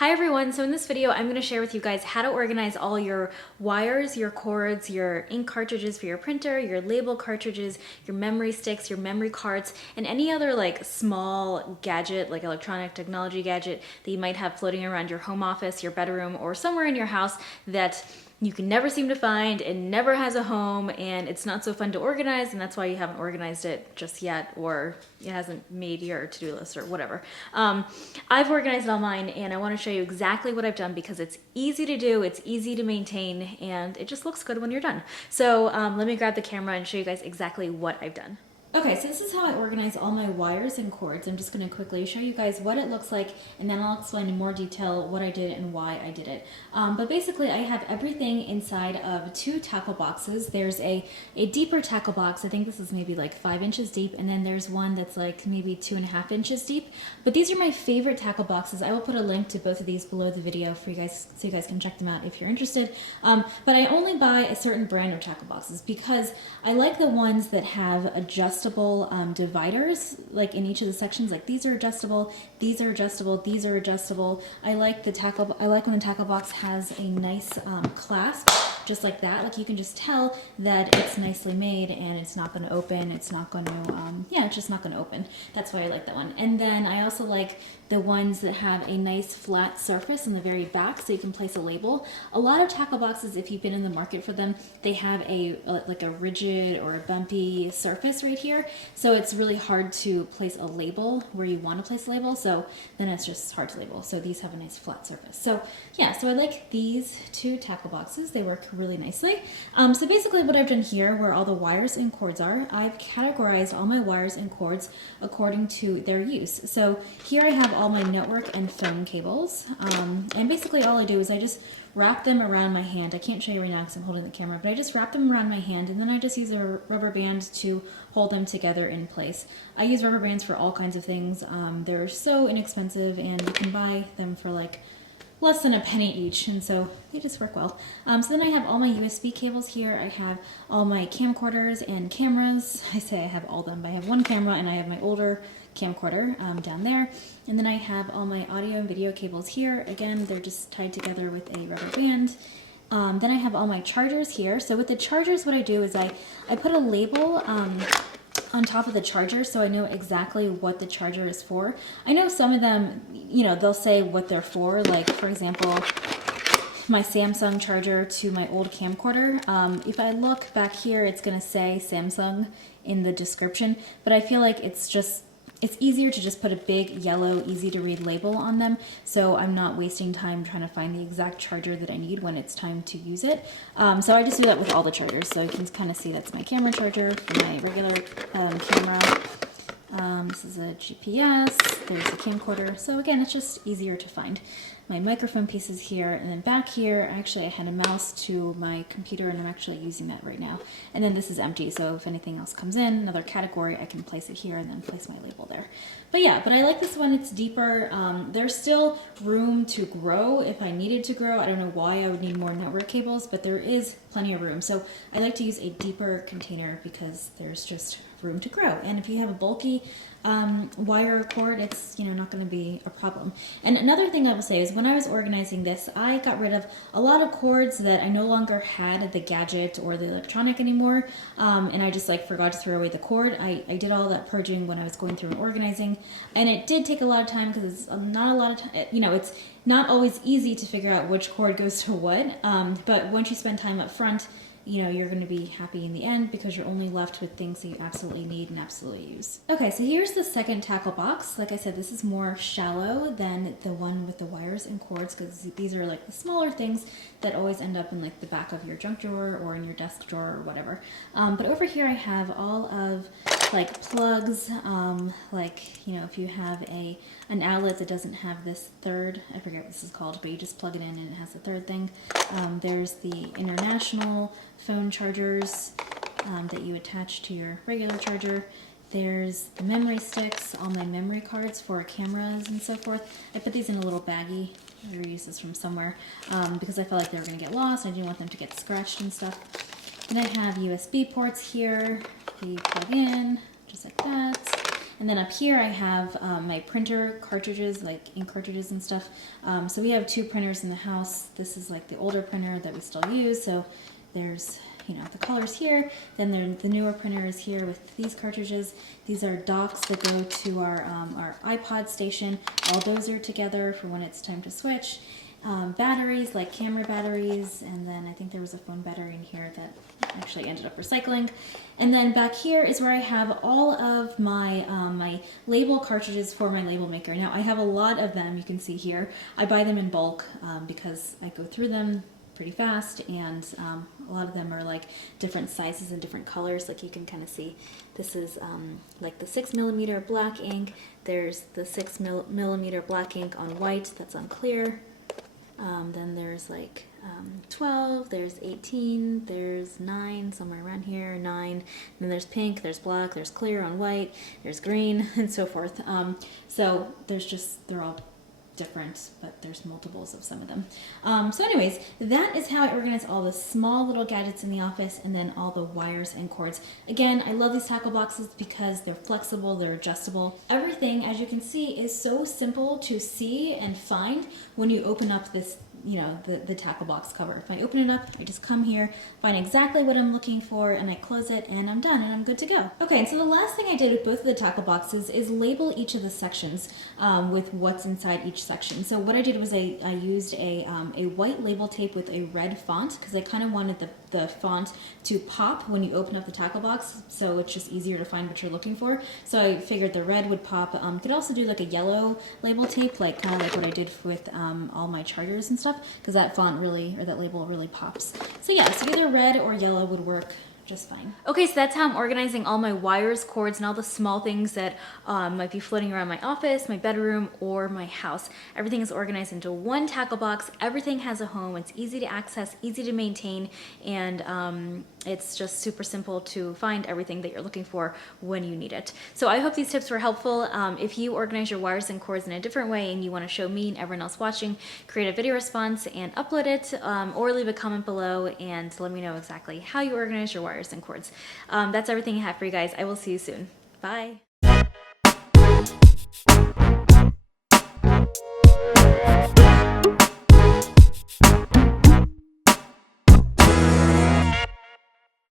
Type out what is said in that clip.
Hi everyone, so in this video I'm going to share with you guys how to organize all your wires, your cords, your ink cartridges for your printer, your label cartridges, your memory sticks, your memory cards, and any other like small gadget, like electronic technology gadget that you might have floating around your home office, your bedroom, or somewhere in your house that you can never seem to find and never has a home and it's not so fun to organize, and that's why you haven't organized it just yet, or it hasn't made your to-do list or whatever. I've organized all mine and I want to show you exactly what I've done because it's easy to do, it's easy to maintain, and it just looks good when you're done. So let me grab the camera and show you guys exactly what I've done. Okay, so this is how I organize all my wires and cords. I'm just going to quickly show you guys what it looks like, and then I'll explain in more detail what I did and why I did it. But basically, I have everything inside of two tackle boxes. There's a deeper tackle box. I think this is maybe like 5 inches deep, and then there's one that's like maybe 2.5 inches deep. But these are my favorite tackle boxes. I will put a link to both of these below the video for you guys, so you guys can check them out if you're interested. But I only buy a certain brand of tackle boxes because I like the ones that have adjustable dividers, like in each of the sections. Like these are adjustable, these are adjustable, these are adjustable. I like when the tackle box has a nice clasp, just like that. Like you can just tell that it's nicely made and it's not going to open. It's not going to, it's just not going to open. That's why I like that one. And then I also like the ones that have a nice flat surface in the very back so you can place a label. A lot of tackle boxes, if you've been in the market for them, they have like a rigid or a bumpy surface right here. So it's really hard to place a label where you want to place a label. So then it's just hard to label. So these have a nice flat surface. So yeah, so I like these two tackle boxes. They work really nicely. So basically what I've done here, where all the wires and cords are, I've categorized all my wires and cords according to their use. So here I have all my network and phone cables. And basically all I do is I just wrap them around my hand. I can't show you right now because I'm holding the camera, but I just wrap them around my hand and then I just use a rubber band to hold them together in place. I use rubber bands for all kinds of things. They're so inexpensive and you can buy them for like less than a penny each, and so they just work well. So then I have all my USB cables here. I have all my camcorders and cameras. I say I have all of them, but I have one camera and I have my older camcorder down there. And then I have all my audio and video cables here. Again, they're just tied together with a rubber band. Then I have all my chargers here. So with the chargers, what I do is I put a label on top of the charger so I know exactly what the charger is for. I know some of them, you know, they'll say what they're for. Like, for example, my Samsung charger to my old camcorder. If I look back here, it's going to say Samsung in the description, but I feel like it's easier to just put a big yellow easy to read label on them, so I'm not wasting time trying to find the exact charger that I need when it's time to use it. So I just do that with all the chargers, so you can kind of see that's my camera charger for my regular camera. This is a GPS, there's a camcorder, so again it's just easier to find. My microphone pieces here, and then back here actually I had a mouse to my computer and I'm actually using that right now. And then this is empty, so if anything else comes in, another category, I can place it here and then place my label there. But yeah, but I like this one, it's deeper. There's still room to grow if I needed to grow. I don't know why I would need more network cables, but there is plenty of room. So I like to use a deeper container because there's just room to grow. And if you have a bulky wire or cord, it's not going to be a problem. And another thing I will say is when I was organizing this, I got rid of a lot of cords that I no longer had the gadget or the electronic anymore, and I just forgot to throw away the cord. I did all that purging when I was going through and organizing, and it did take a lot of time because it's not a lot of time. It's not always easy to figure out which cord goes to what, but once you spend time up front, you're going to be happy in the end because you're only left with things that you absolutely need and absolutely use. Okay, so here's the second tackle box. Like I said, this is more shallow than the one with the wires and cords because these are like the smaller things that always end up in like the back of your junk drawer or in your desk drawer or whatever. But over here I have all of like plugs, if you have an outlet that doesn't have this third, I forget what this is called, but you just plug it in and it has the third thing. There's the international phone chargers that you attach to your regular charger. There's the memory sticks, all my memory cards for cameras and so forth. I put these in a little baggie. I reused this from somewhere because I felt like they were going to get lost. I didn't want them to get scratched and stuff. And I have USB ports here. You plug in just like that. And then up here I have my printer cartridges, like ink cartridges and stuff. So we have 2 printers in the house. This is like the older printer that we still use. So there's, you know, the colors here. Then the newer printer is here with these cartridges. These are docks that go to our iPod station. All those are together for when it's time to switch. Batteries, like camera batteries, and then I think there was a phone battery in here that actually ended up recycling. And then back here is where I have all of my my label cartridges for my label maker. Now I have a lot of them, you can see here. I buy them in bulk because I go through them pretty fast, and a lot of them are like different sizes and different colors. Like you can kind of see, this is like the 6mm black ink. There's the 6mm black ink on white that's on clear. Then there's like 12, there's 18, there's 9, somewhere around here, 9. Then there's pink, there's black, there's clear on white, there's green, and so forth. So there's just, they're all different, but there's multiples of some of them. So anyways, that is how I organize all the small little gadgets in the office, and then all the wires and cords. Again, I love these tackle boxes because they're flexible, they're adjustable. Everything, as you can see, is so simple to see and find when you open up this, you know, the tackle box cover. If I open it up, I just come here, find exactly what I'm looking for, and I close it, and I'm done, and I'm good to go. Okay, and so the last thing I did with both of the tackle boxes is label each of the sections with what's inside each section. So what I did was I used a white label tape with a red font, because I kind of wanted the font to pop when you open up the tackle box, so it's just easier to find what you're looking for. So I figured the red would pop. You could also do like a yellow label tape, like kind of like what I did with all my chargers and stuff, because that font really, or that label really pops. So yeah, so either red or yellow would work just fine. Okay, so that's how I'm organizing all my wires, cords, and all the small things that might be floating around my office, my bedroom, or my house. Everything is organized into one tackle box. Everything has a home. It's easy to access, easy to maintain, and it's just super simple to find everything that you're looking for when you need it. So I hope these tips were helpful. If you organize your wires and cords in a different way and you want to show me and everyone else watching, create a video response and upload it, or leave a comment below and let me know exactly how you organize your wires and cords. That's everything I have for you guys. I will see you soon. Bye.